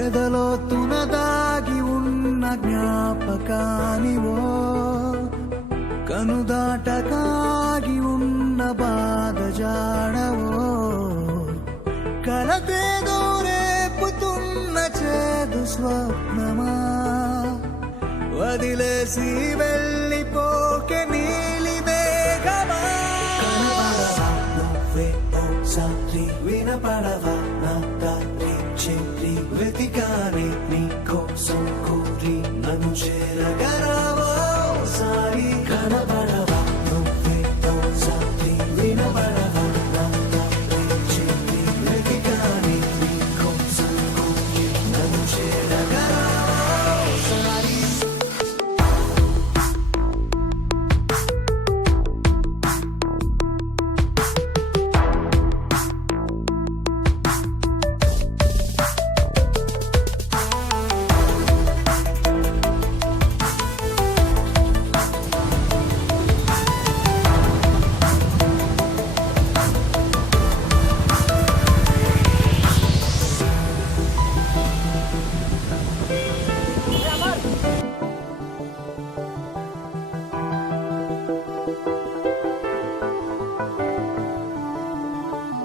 ఎదలో తునదాగి ఉన్న జ్ఞాపకానివో కనుదాటకాగి ఉన్న బాధ జాడవో కలదేదో రేపుతున్న చేదు స్వప్నమా వదిలేసి వెళ్ళిపోకే నీలి మేఘమా కనపడవా నువ్వే ఓసారి వినపడవా నా దారి చెరి వెతికానే నీ కోసం కోరి నన్ను చేరగరావా సారి కనపడవా నువ్వే ఓసారి వినపడవా నా దారి చెరి వెతికానే నీ కోసం కోరి నన్ను చేరగరావా సారి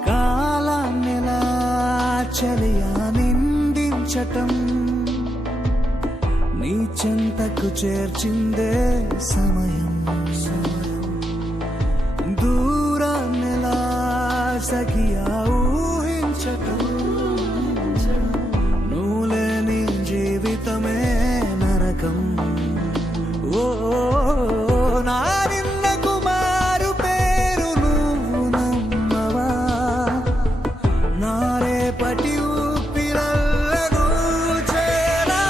కాలాన్నెలా చలియా నిందించటం నీ చెంతకు చేర్చిందే సమయం దూరాన్నెలా సఖియా ఊహించటం నువ్వులేని జీవితమే నరకం ఓ నా నిన్న కుమారు పేరు నువ్వు నమ్మవా నా రేపటి ఊపిరల్లను చేరవా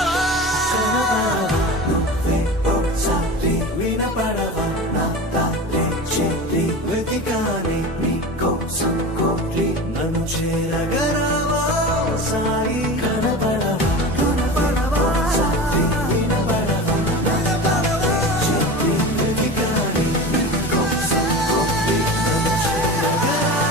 నువ్వే ఒకసారి వినపడవా నా దారి చెరి వెతికానే నీ కోసం కోరి నన్ను చేరగరావా సాయి కనపడవా కనపడవా ఒకసారి వినపడవా నా దారి చెరి వెతికానే నీ కోసం కోరి నన్ను చేరగరావా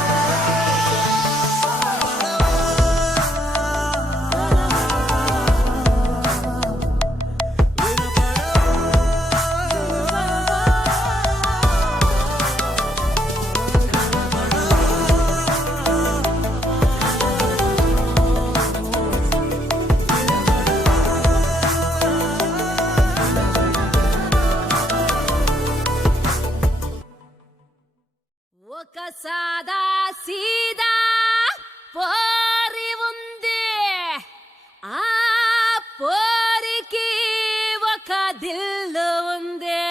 ఒక సాదా సీదా పోరి ఉంది ఆ పోరికి ఒక దిల్లు ఉంది.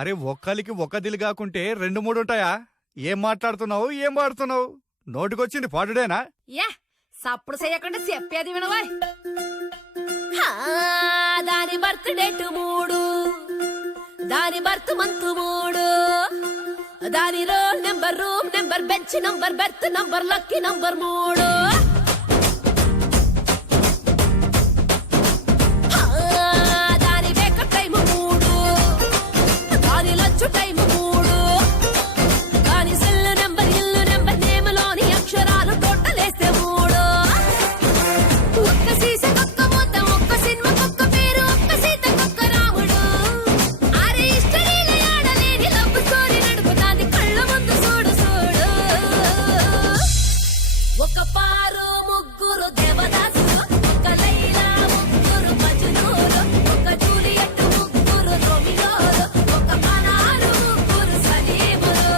అరే ఒక్కలికి ఒక్క దిలు కాకుంటే రెండు మూడు ఉంటాయా? ఏం మాట్లాడుతున్నావు, ఏం పాడుతున్నావు? నోటికొచ్చింది పాడుడేనా? యా సప్పుడు చేయకుండా చెప్పేది వినవా. దాని బర్త్ డేట్ 3, దాని బర్త్ మంత్ 3, దాని roll number, room number, bench number, berth number, lucky number 3. దాని వేకప్ టైం 3, దాని లంచ్ టైం 3, దాని సెల్ నెంబర్, ఇల్లు నెంబర్, నేమ్లోని అక్షరాలు టోటల్ వేస్తే 3. ఒక్క సీసకొక్క మూత, ఒక్క సినిమాకొక్క పేరు, ఒక్క సీతకొక్క రాముడు. అరే హిస్టరీలో ఆడలేని లవ్ స్టోరీ నడుపుతాంది కళ్ళ ముందు చూడు చూడు. ఒక పారు ముగ్గురు దేవదాసులు, ఒక లైలా ముగ్గురు మజ్నూలు, ఒక జూలియట్ ముగ్గురు రోమియోలు, ఒక అనారు ముగ్గురు సలీములు.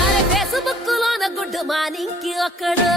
అరే ఫేస్బుక్ లోన గుడ్ మార్నింగ్ కి ఒక్కడు,